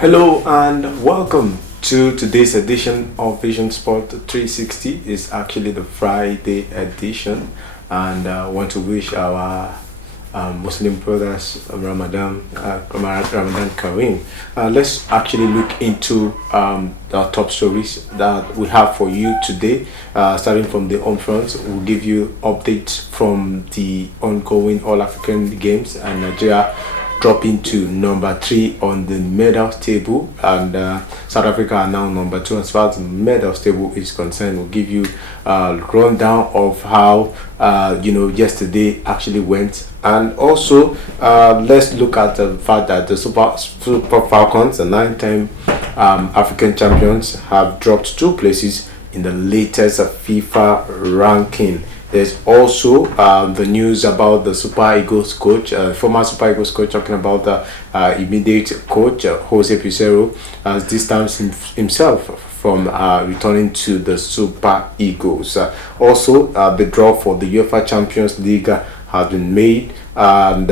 Hello and welcome to today's edition of Vision Sport 360. It's actually the Friday edition, and I want to wish our Muslim brothers Ramadan Kareem. Let's actually look into the top stories that we have for you today. Starting from the home front, we'll give you updates from the ongoing All African Games and Nigeria dropping to number 3 on the medals table, and South Africa are now number 2 as far as the medals table is concerned. We'll give you a rundown of how yesterday actually went, and also let's look at the fact that the Super Falcons, the 9-time African champions, have dropped 2 places in the latest FIFA ranking. There's also the news about the Super Eagles coach, former Super Eagles coach, talking about the immediate coach, Jose Pizarro, has distanced himself from returning to the Super Eagles. Also, the draw for the UEFA Champions League has been made, and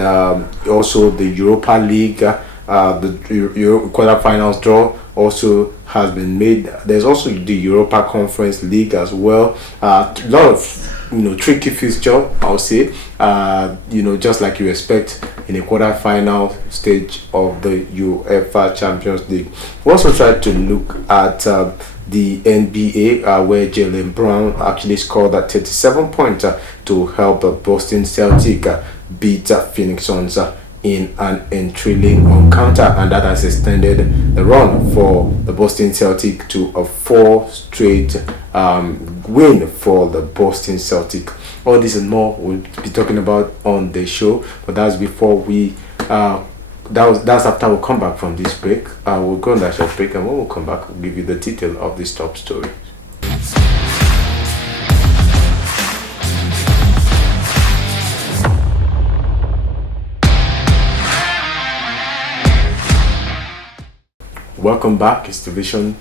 also the Europa League, the quarterfinals draw also has been made. There's also the Europa Conference League as well. A lot of tricky fixture, I'll say, just like you expect in a quarter-final stage of the UEFA Champions League. We also tried to look at the NBA, where Jaylen Brown actually scored at 37 points to help Boston Celtics beat Phoenix Suns in an enthralling encounter, and that has extended the run for the Boston Celtics to a 4 straight win for the Boston Celtics. All this and more we'll be talking about on the show, but that's before we that's after we'll come back from this break. We'll go on that short break, and when we'll come back, we'll give you the detail of this top story. Welcome back. It's the Vision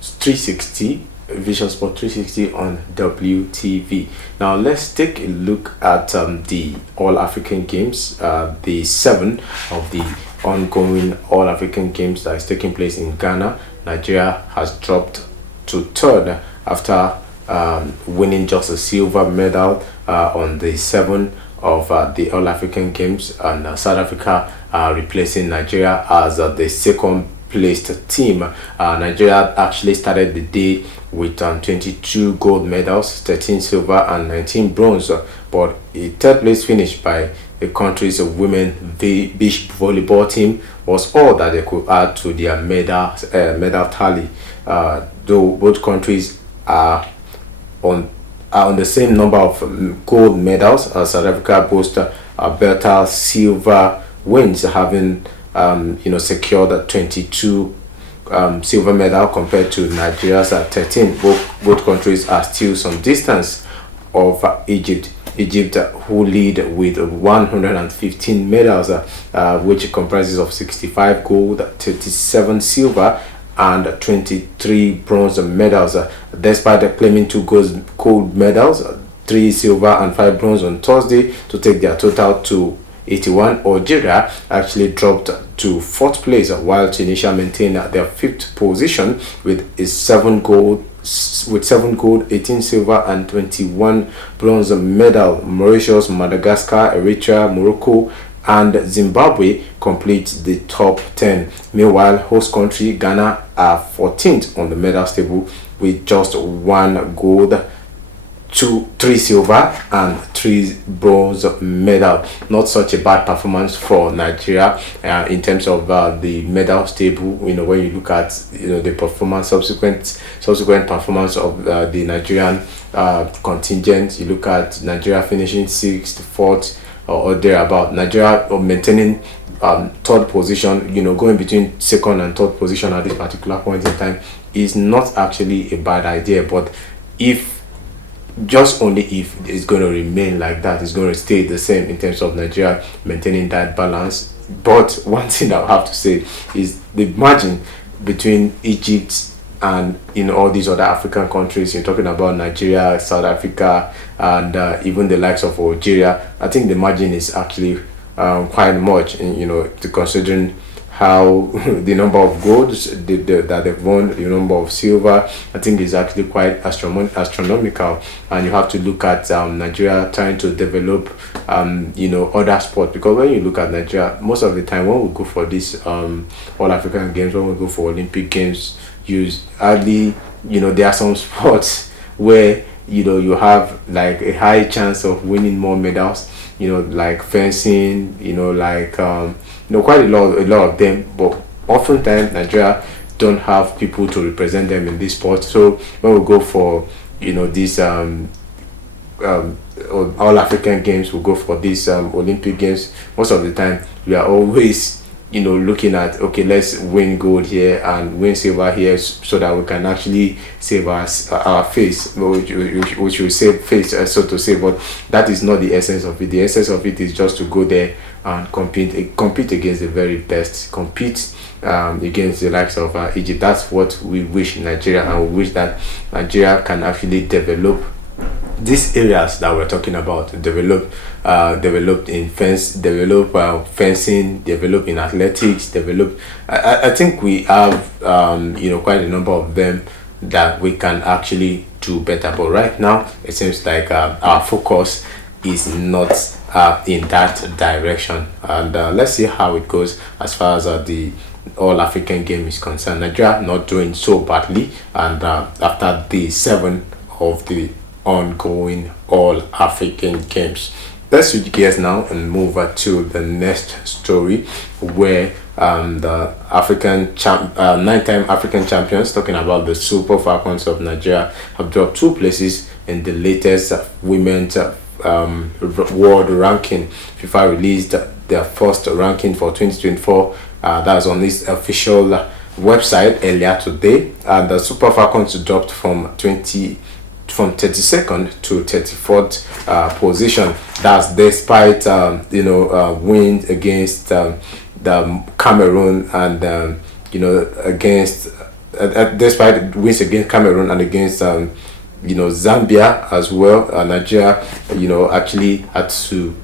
360, Vision Sport 360 on WTV. Now let's take a look at the All African Games, the 7 of the ongoing All African Games that is taking place in Ghana. Nigeria has dropped to 3rd after winning just a silver medal on the 7 of the All African Games, and South Africa replacing Nigeria as the 2nd placed team. Nigeria actually started the day with 22 gold medals, 13 silver and 19 bronze, but a 3rd place finish by the country's women beach volleyball team was all that they could add to their medal tally. Though both countries are on the same number of gold medals, South Africa boasts a better silver wins, having secured 22 silver medal compared to Nigeria's 13. Both countries are still some distance of Egypt, who lead with 115 medals, which comprises of 65 gold, 37 silver and 23 bronze medals. Despite claiming 2 gold medals, 3 silver and 5 bronze on Thursday to take their total to 81, Algeria actually dropped to 4th place, while Tunisia maintained their 5th position with 7 gold, 18 silver and 21 bronze medal. Mauritius, Madagascar, Eritrea, Morocco and Zimbabwe complete the top 10. Meanwhile, host country Ghana are 14th on the medals table with just 1 gold, 3 silver and 3 bronze medal. Not such a bad performance for Nigeria in terms of the medals table. When you look at the performance, subsequent performance of the Nigerian contingent, you look at Nigeria finishing 6th, 4th or thereabout. Nigeria maintaining 3rd position, going between 2nd and 3rd position at this particular point in time is not actually a bad idea, but if it's going to remain like that, it's going to stay the same in terms of Nigeria maintaining that balance. But one thing I have to say is the margin between Egypt and all these other African countries. You're talking about Nigeria, South Africa, and even the likes of Algeria. I think the margin is actually quite much, considering how the number of golds that they've won, the number of silver, I think is actually quite astronomical. And you have to look at Nigeria trying to develop other sports, because when you look at Nigeria, most of the time when we go for these all African games, when we go for Olympic games, hardly, there are some sports where you have like a high chance of winning more medals, like fencing, quite a lot of them. But oftentimes Nigeria don't have people to represent them in this sport. So when we go for these all African games, we go for these Olympic games, most of the time we are always looking at, okay, let's win gold here and win silver here, so that we can actually save our face, which will save face, so to say. But that is not the essence of it. The essence of it is just to go there and compete against the very best, compete against the likes of Egypt. That's what we wish in Nigeria, and we wish that Nigeria can actually develop these areas that we're talking about, develop in fencing, develop in athletics, develop. I think we have quite a number of them that we can actually do better. But right now, it seems like our focus is not in that direction. And let's see how it goes as far as the all African game is concerned. Nigeria not doing so badly, and after the 7 of the ongoing all African games. Let's switch gears now and move to the next story, where the 9-time African champions, talking about the Super Falcons of Nigeria, have dropped 2 places in the latest women's world ranking. FIFA released their first ranking for 2024. That's on this official website earlier today, and the Super Falcons dropped from 32nd to 34th position. That's despite wins against the Cameroon and against despite wins against Cameroon and against Zambia as well. Nigeria actually had to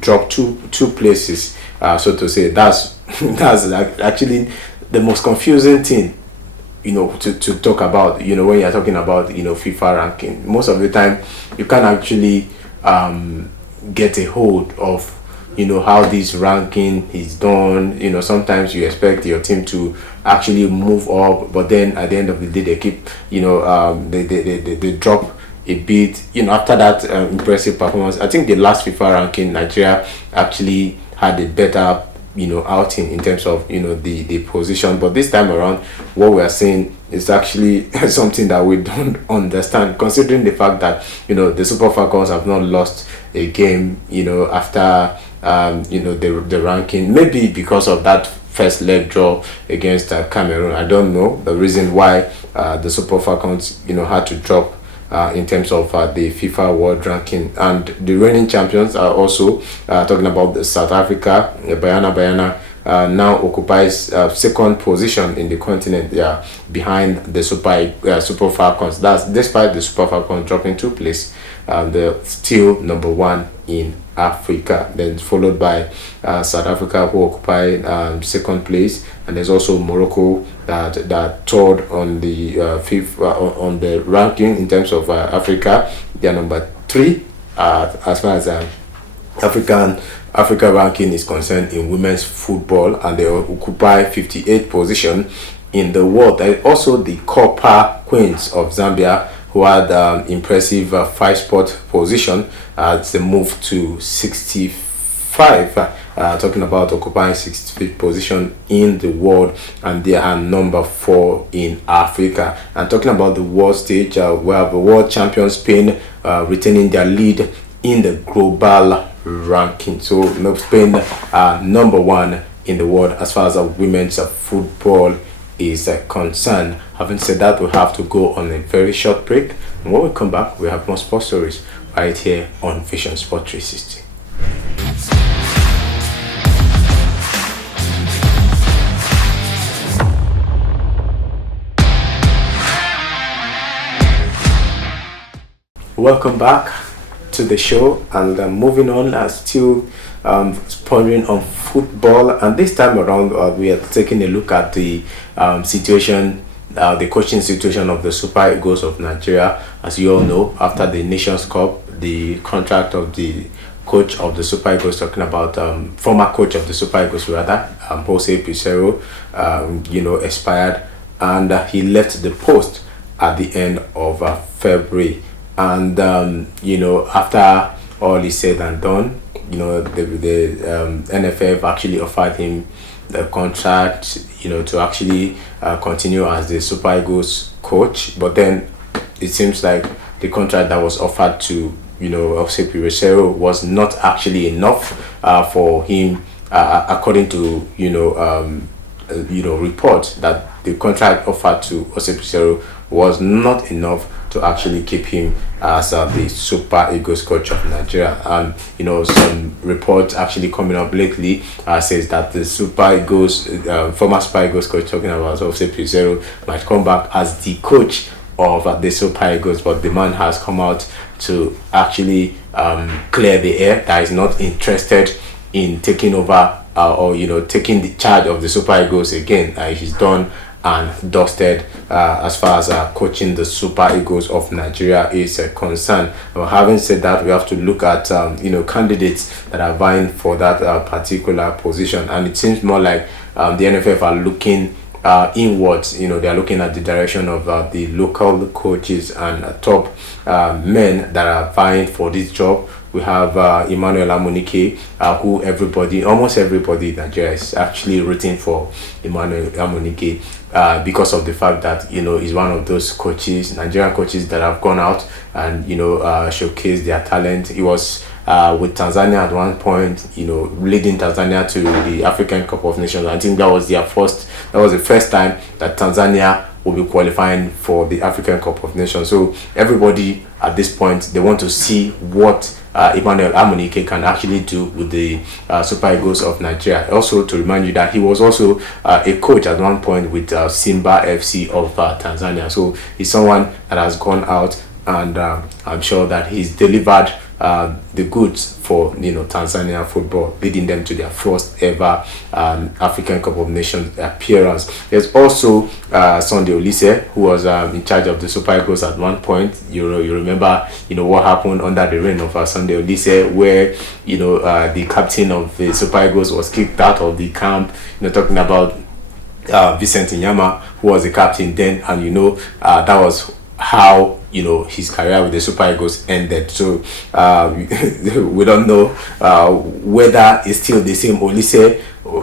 drop two places, so to say. That's actually the most confusing thing to talk about, when you're talking about FIFA ranking. Most of the time you can't actually get a hold of how this ranking is done. Sometimes you expect your team to actually move up, but then at the end of the day they keep they drop a bit after that impressive performance. I think the last FIFA ranking, Nigeria actually had a better outing in terms of the position. But this time around, what we are seeing is actually something that we don't understand, considering the fact that the Super Falcons have not lost a game after the ranking. Maybe because of that first leg draw against Cameroon. I don't know the reason why the Super Falcons had to drop in terms of the FIFA World Ranking. And the reigning champions are also talking about the South Africa. Banyana now occupies second position in the continent, behind the Super Falcons. That's despite the Super Falcons dropping 2 places. They're still number 1 in Africa, then followed by South Africa, who occupy second place, and there's also Morocco that third on the on the ranking in terms of Africa. They are number 3 as far as Africa ranking is concerned in women's football, and they occupy 58th position in the world. There also the Copper Queens of Zambia, who had impressive 5-spot position as they moved to 65, talking about occupying 65th position in the world, and they are number 4 in Africa. And talking about the world stage, we have the world champions Spain retaining their lead in the global ranking. So Spain number 1 in the world as far as women's football is concerned. Having said that, we have to go on a very short break, and when we come back, we have more sports stories right here on Vision Sport 360. Welcome back to the show, and moving on, still pondering on football. And this time around, we are taking a look at the situation, the coaching situation of the Super Eagles of Nigeria. As you all know, after the Nations Cup, the contract of the coach of the Super Eagles, talking about former coach of the Super Eagles rather, Jose Pizarro, expired, and he left the post at the end of February. And after all is said and done, the NFF actually offered him the contract, to actually continue as the Super Eagles coach. But then it seems like the contract that was offered to Jose Pizarro was not actually enough for him, according to report that the contract offered to Jose Pizarro was not enough to actually keep him as the Super Eagles coach of Nigeria. And some reports actually coming up lately says that the Super Eagles, former Super Eagles coach, talking about Jose Pizarro, might come back as the coach of the Super Eagles, but the man has come out to actually clear the air that is not interested in taking over or taking the charge of the Super Eagles again. He's done and dusted as far as coaching the Super Eagles of Nigeria is concerned. But having said that, we have to look at candidates that are vying for that particular position, and it seems more like the NFF are looking inwards. They are looking at the direction of the local coaches and top men that are vying for this job. We have Emmanuel Amunike, who almost everybody in Nigeria is actually rooting for Emmanuel Amunike because of the fact that he's one of those coaches, Nigerian coaches, that have gone out and showcased their talent. He was with Tanzania at one point, leading Tanzania to the African Cup of Nations. I think that was the first time that Tanzania will be qualifying for the African Cup of Nations. So everybody at this point, they want to see what Emmanuel Amunike can actually do with the Super Eagles of Nigeria. Also, to remind you that he was also a coach at one point with Simba FC of Tanzania. So he's someone that has gone out, and I'm sure that he's delivered the goods for Tanzania football, leading them to their first ever African Cup of Nations appearance. There's also Sunday Olise, who was in charge of the Super Eagles at one point. You remember what happened under the reign of Sunday Olise, where the captain of the Super Eagles was kicked out of the camp. Talking about Vincent Inyama, who was the captain then, and that was how his career with the Super Eagles ended. So we don't know whether it's still the same Olise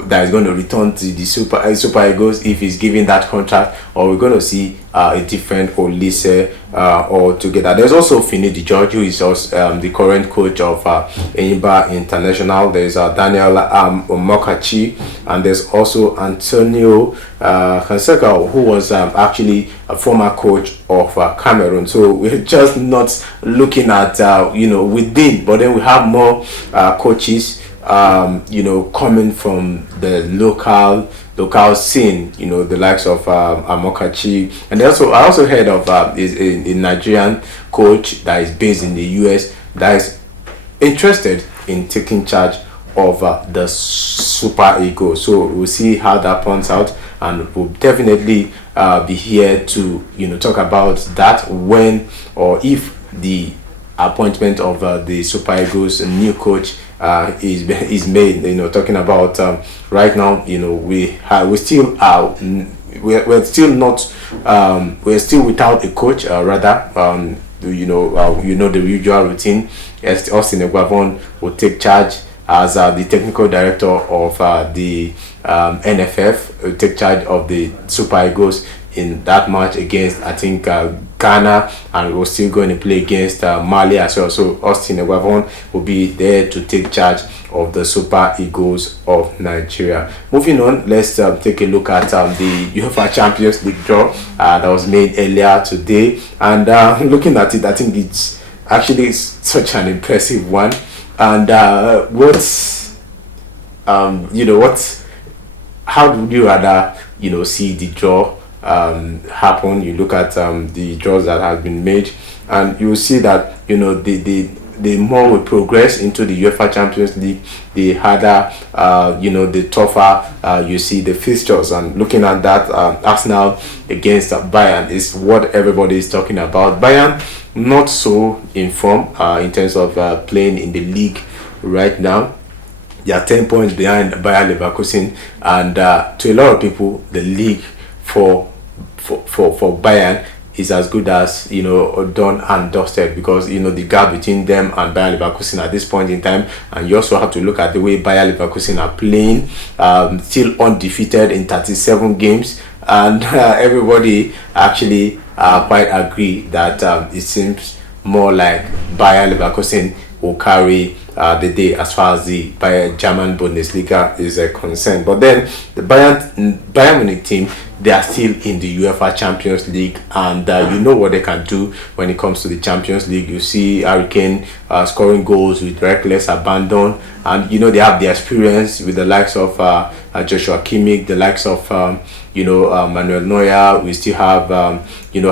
that is going to return to the Super Eagles if he's given that contract, or we're going to see a different Olise altogether. There's also Finidi George, who is also the current coach of Enyimba International. There's Daniel Omokachi, and there's also Antonio Kanseka, who was actually a former coach of Cameroon. So we're just not looking at within, but then we have more coaches coming from the local scene, the likes of Amokachi. And I also heard of is a Nigerian coach that is based in the US that is interested in taking charge of the Super Eagles. So we'll see how that pans out, and we'll definitely be here to talk about that when or if the appointment of the Super Eagles new coach is made. Talking about right now, we're still without a coach, rather. The usual routine. Austin Eguavon will take charge as the technical director of the NFF, will take charge of the Super Eagles in that match against, I think, Ghana, and we're still going to play against Mali as well. So Austin Eguavon will be there to take charge of the Super Eagles of Nigeria. Moving on, let's take a look at the UEFA Champions League draw that was made earlier today. And looking at it, I think it's actually such an impressive one. And how would you rather see the draw happen? You look at the draws that have been made, and you will see that the the more we progress into the UEFA Champions League, the harder, the tougher you see the fixtures. And looking at that, Arsenal against Bayern is what everybody is talking about. Bayern not so in form in terms of playing in the league right now. They are 10 points behind Bayer Leverkusen, and to a lot of people, the league for Bayern is as good as done and dusted, because the gap between them and Bayer Leverkusen at this point in time. And you also have to look at the way Bayer Leverkusen are playing, still undefeated in 37 games, and everybody actually quite agree that it seems more like Bayer Leverkusen will carry the day as far as the German Bundesliga is concerned. But then the Bayern Munich team, they are still in the UEFA Champions League, and you know what they can do when it comes to the Champions League. You see Harry Kane scoring goals with reckless abandon, and they have the experience with the likes of Joshua Kimmich, the likes of Manuel Neuer. We still have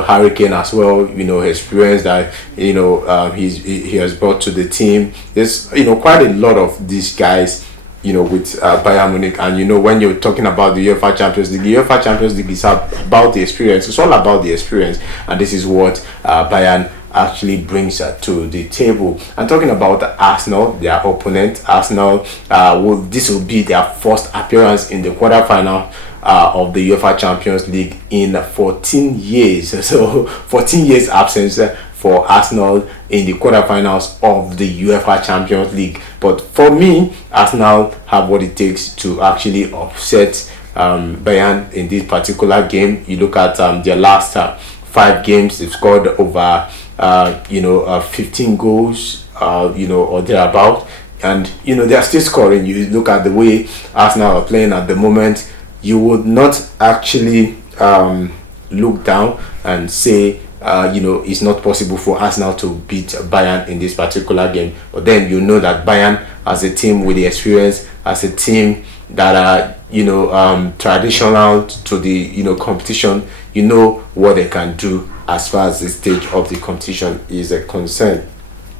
Harry Kane as well, experience that he has brought to the team. There's quite a lot of these guys with Bayern Munich. And when you're talking about the UEFA Champions League, the UEFA Champions League is about the experience. It's all about the experience, and this is what Bayern actually brings to the table. And talking about Arsenal, their opponent, Arsenal, this will be their first appearance in the quarterfinal of the UEFA Champions League in 14 years. So 14 years absence for Arsenal in the quarterfinals of the UEFA Champions League. But for me, Arsenal have what it takes to actually upset Bayern in this particular game. You look at their last 5 games, they've scored over 15 goals, or thereabout, and they are still scoring. You look at the way Arsenal are playing at the moment, you would not actually look down and say it's not possible for Arsenal to beat Bayern in this particular game. But then that Bayern, as a team with the experience, as a team that are traditional to the competition, what they can do as far as the stage of the competition is concerned.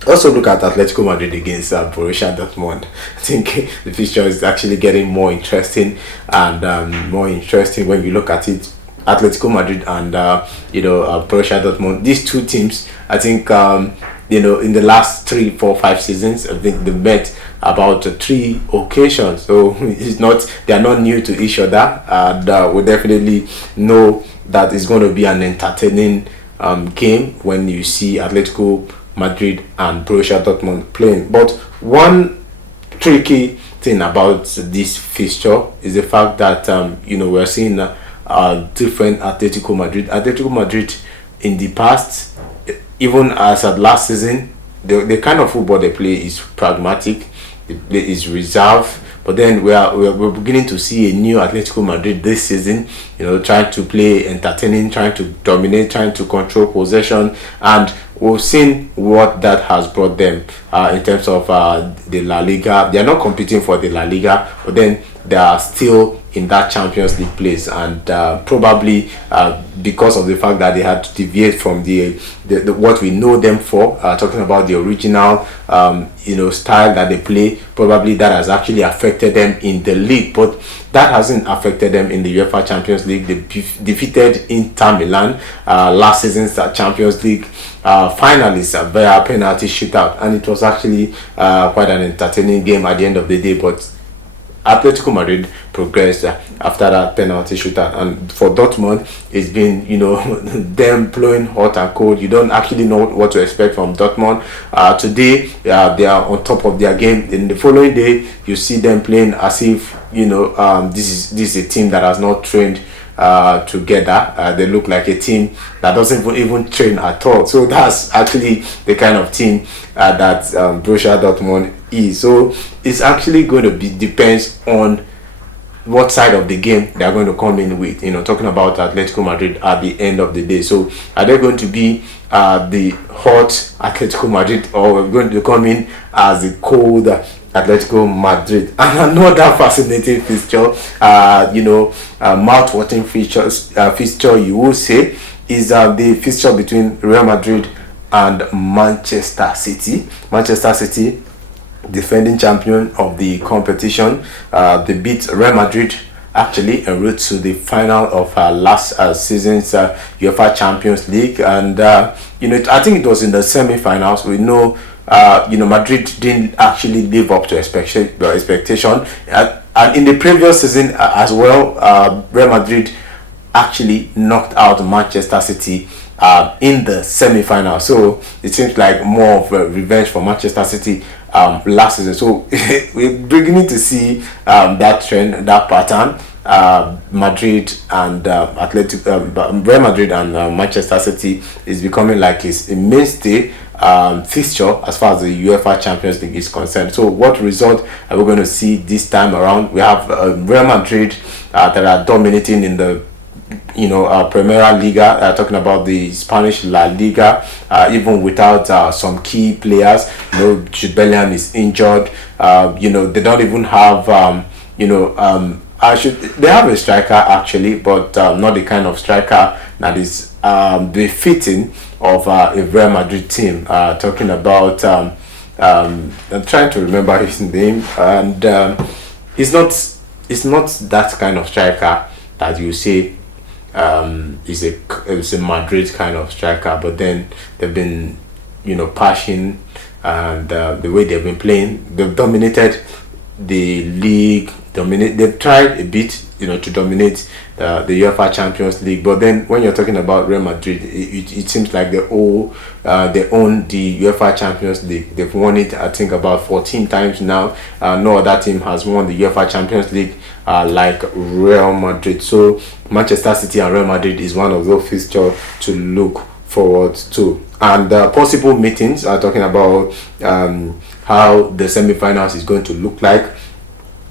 Also look at Atletico Madrid against Borussia Dortmund. I think the fixture is actually getting more interesting and more interesting when you look at it. Atletico Madrid and Borussia Dortmund. These two teams, I think, in the last 3, 4, 5 seasons, I think they met about 3 occasions. So they are not new to each other, and we definitely know that it's going to be an entertaining game when you see Atletico Madrid and Borussia Dortmund playing. But one tricky thing about this fixture is the fact that we're seeing different Atletico Madrid. Atletico Madrid in the past, even as at last season, the kind of football they play is pragmatic, it is reserved. But then we're beginning to see a new Atletico Madrid this season, trying to play entertaining, trying to dominate, trying to control possession, and we've seen what that has brought them in terms of the La Liga. They are not competing for the La Liga, but then they are still in that Champions League place, and probably because of the fact that they had to deviate from the what we know them for, talking about the original style that they play, probably that has actually affected them in the league, but that hasn't affected them in the UEFA Champions League. They defeated Inter Milan, last season's Champions League finalists, via penalty shootout, and it was actually quite an entertaining game at the end of the day. But Atletico Madrid progressed after that penalty shootout, and for Dortmund, it's been them blowing hot and cold. You don't actually know what to expect from Dortmund. Today they are on top of their game. In the following day, you see them playing as if this is a team that has not trained together. They look like a team that doesn't even train at all. So that's actually the kind of team that Borussia Dortmund is. So it's actually going to depends on what side of the game they are going to come in with. Talking about Atletico Madrid at the end of the day. So are they going to be the hot Atletico Madrid, or going to come in as the cold Atletico Madrid? And another fascinating fixture, mouth-watering fixture you will say, is the fixture between Real Madrid and Manchester City. Manchester City, defending champion of the competition, they beat Real Madrid actually en route to the final of last season's UEFA Champions League. And I think it was in the semi-finals. We know Madrid didn't actually live up to expectation, and in the previous season as well, Real Madrid actually knocked out Manchester City in the semi-final. So it seems like more of a revenge for Manchester City last season. So we're beginning to see that trend, that pattern. Madrid and Real Madrid and Manchester City is becoming like a mainstay fixture as far as the UEFA Champions League is concerned. So what result are we going to see this time around? We have Real Madrid that are dominating in the Primera Liga, talking about the Spanish La Liga, even without some key players. Jude Bellingham is injured. They don't even have they have a striker actually, but not the kind of striker that is befitting of a Real Madrid team. Talking about I'm trying to remember his name, and it's not that kind of striker that you say is a Madrid kind of striker, but then they've been passion and the way they've been playing, they've dominated the league. They've tried a bit to dominate the UEFA Champions League, but then when you're talking about Real Madrid, it seems like they own the UEFA Champions League. They've won it, I think, about 14 times now. No other team has won the UEFA Champions League like Real Madrid. So Manchester City and Real Madrid is one of those fixtures to look forward to. And possible meetings are talking about how the semi-finals is going to look like.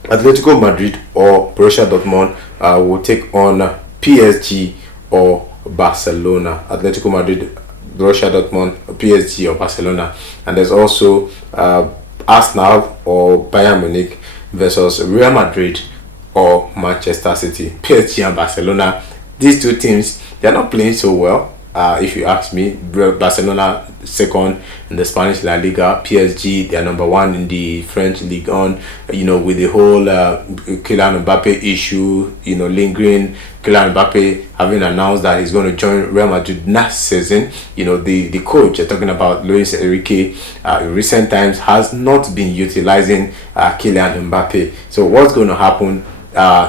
Atletico Madrid or Borussia Dortmund will take on PSG or Barcelona. Atletico Madrid, Borussia Dortmund, PSG or Barcelona. And there's also Arsenal or Bayern Munich versus Real Madrid or Manchester City. PSG and Barcelona, these two teams, they're not playing so well. If you ask me, Barcelona second in the Spanish La Liga, PSG they are number one in the French Ligue 1. With the whole Kylian Mbappe issue, lingering, Kylian Mbappe having announced that he's going to join Real Madrid next season. The coach, talking about Luis Enrique, in recent times has not been utilizing Kylian Mbappe. So what's going to happen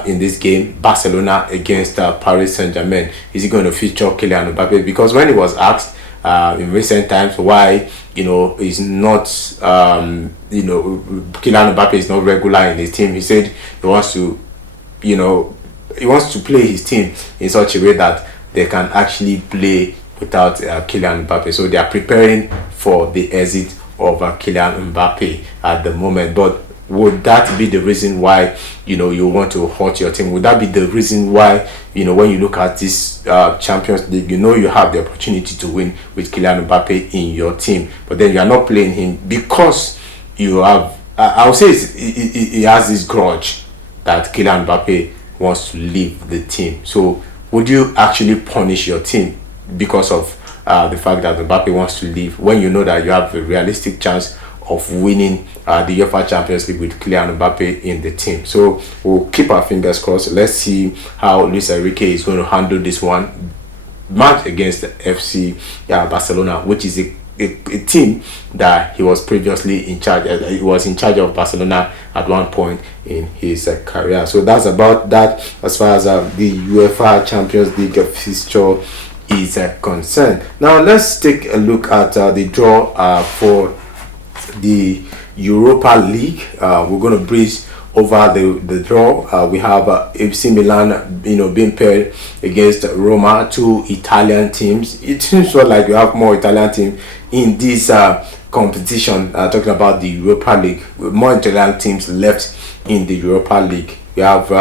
in this game, Barcelona against Paris Saint-Germain? Is he going to feature Kylian Mbappe? Because when he was asked in recent times why he's not Kylian Mbappe is not regular in his team, he said he wants to play his team in such a way that they can actually play without Kylian Mbappe. So they are preparing for the exit of Kylian Mbappe at the moment. But would that be the reason why you want to hurt your team? Would that be the reason why when you look at this Champions League, you have the opportunity to win with Kylian Mbappe in your team, but then you are not playing him because you have I would say he has this grudge that Kylian Mbappe wants to leave the team. So would you actually punish your team because of the fact that Mbappe wants to leave, when you know that you have a realistic chance of winning the UEFA Champions League with Kylian Mbappe in the team? So we'll keep our fingers crossed. Let's see how Luis Enrique is going to handle this one match against FC Barcelona, which is a team that he was previously in charge. He was in charge of Barcelona at one point in his career. So that's about that as far as the UEFA Champions League fixture is concerned. Now let's take a look at the draw for the Europa League. We're going to breeze over the draw. We have AC Milan being paired against Roma, two Italian teams. It seems like we have more Italian teams in this competition. Talking about the Europa League, with more Italian teams left in the Europa League. We have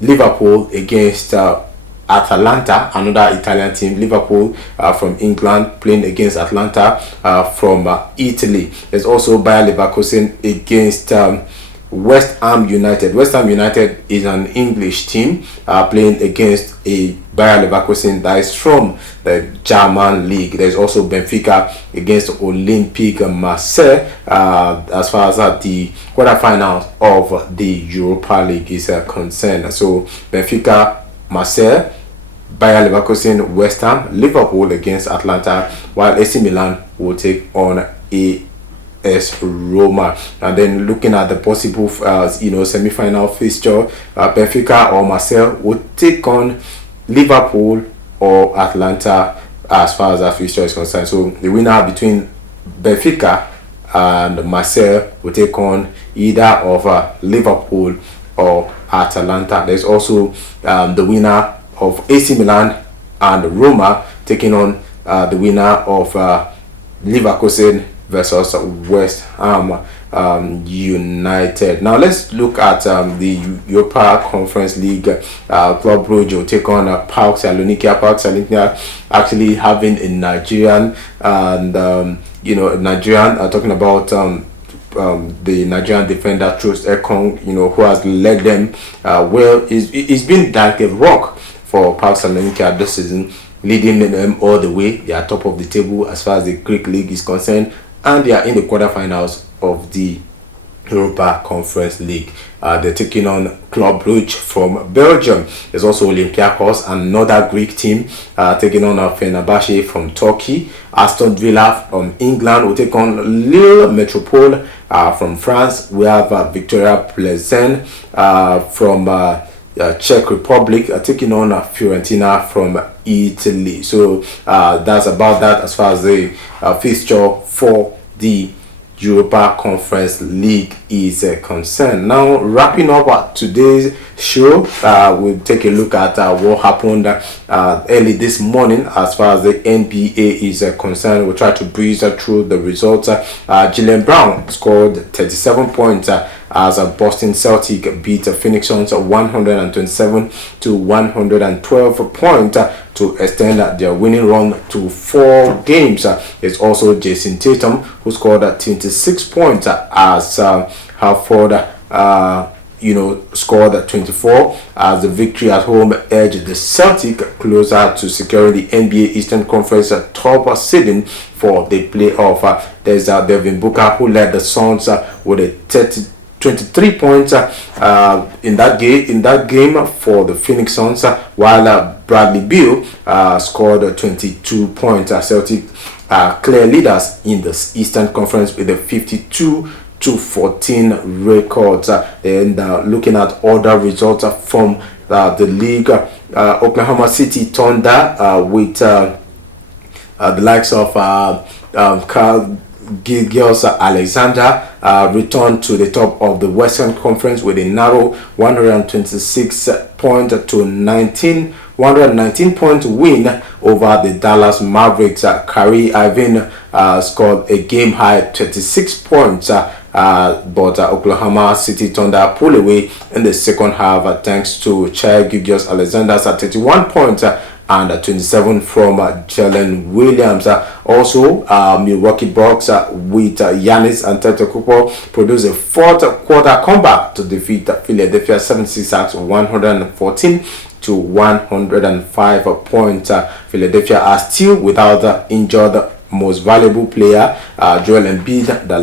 Liverpool against Atalanta, another Italian team. Liverpool from England playing against Atalanta from Italy. There's also Bayer Leverkusen against West Ham United. West Ham United is an English team playing against a Bayer Leverkusen that is from the German league. There's also Benfica against Olympique Marseille as far as the quarterfinals of the Europa League is concerned. So Benfica, Marseille, Bayer Leverkusen, West Ham, Liverpool against Atalanta, while AC Milan will take on AS Roma. And then looking at the possible semi-final fixture, Benfica or Marseille will take on Liverpool or Atlanta as far as that fixture is concerned. So the winner between Benfica and Marseille will take on either of Liverpool or Atalanta. There's also the winner of AC Milan and Roma taking on the winner of Leverkusen versus West Ham United. Now let's look at the Europa Conference League. Club Brugge will take on PAOK Salonika. PAOK Salonika actually having a Nigerian and Nigerian talking about the Nigerian defender Trost Ekong, who has led them well. It's been like a rock for PAOK Salonika this season, leading them all the way. They are top of the table as far as the Greek league is concerned, and they are in the quarterfinals of the Europa Conference League. They're taking on Club Brugge from Belgium. There's also Olympiacos, another Greek team, taking on Fenerbahce from Turkey. Aston Villa from England will take on Lille Metropole from France. We have Victoria Plzen from Czech Republic taking on Fiorentina from Italy. So that's about that as far as the fixture for the Europa Conference League is concerned. Now, wrapping up today's show, we'll take a look at what happened early this morning as far as the NBA is concerned. We'll try to breeze through the results. Jaylen Brown scored 37 points as Boston Celtic beat Phoenix Suns 127 to 112 points to extend their winning run to 4 games. It's also Jason Tatum who scored 26 points as Hartford scored 24 as the victory at home edged the Celtic closer to securing the NBA Eastern Conference top seeding for the playoff. There's Devin Booker who led the Suns with a 23 points in that game for the Phoenix Suns, while Bradley Beal scored 22 points. Celtic clear leaders in the Eastern Conference with a 52-14 records. And looking at other results from the league, Oklahoma City Thunder with the likes of Carl Gilgeous Alexander returned to the top of the Western Conference with a narrow 126 point to 119 point win over the Dallas Mavericks. Kyrie Irving scored a game high 36 points, but Oklahoma City Thunder pulled away in the second half thanks to Shai Gilgeous-Alexander's 31 points and 27 from Jalen Williams. Also, Milwaukee Bucks with Giannis Antetokounmpo produced a fourth quarter comeback to defeat Philadelphia 76ers 114 to 105 points. Philadelphia are still without the injured most valuable player, Joel Embiid, that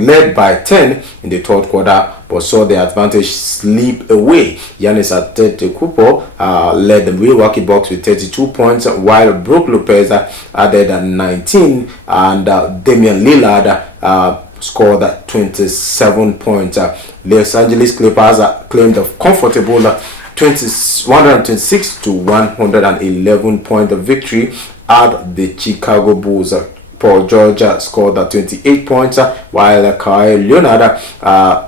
led by 10 in the third quarter, but saw the advantage slip away. Giannis Antetokounmpo led the Milwaukee Bucks with 32 points, while Brook Lopez added 19, and Damian Lillard scored 27 points. Los Angeles Clippers claimed a comfortable 126 to 111 point victory at the Chicago Bulls. Paul George scored 28 points, while Kawhi Leonard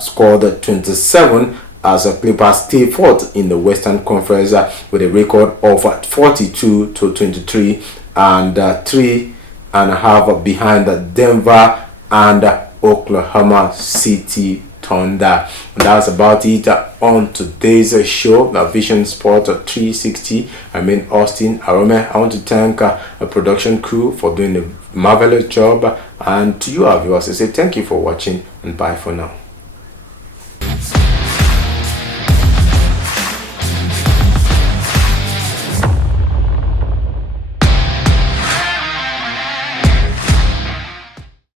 scored 27 as Clippers stay fourth in the Western Conference with a record of 42 to 23 and 3.5 behind Denver and Oklahoma City Thunder. And that's about it on today's show, Vision Sport 360. I'm in Austin Arome. I want to thank a production crew for doing a marvelous job, and to you our viewers I say thank you for watching and bye for now.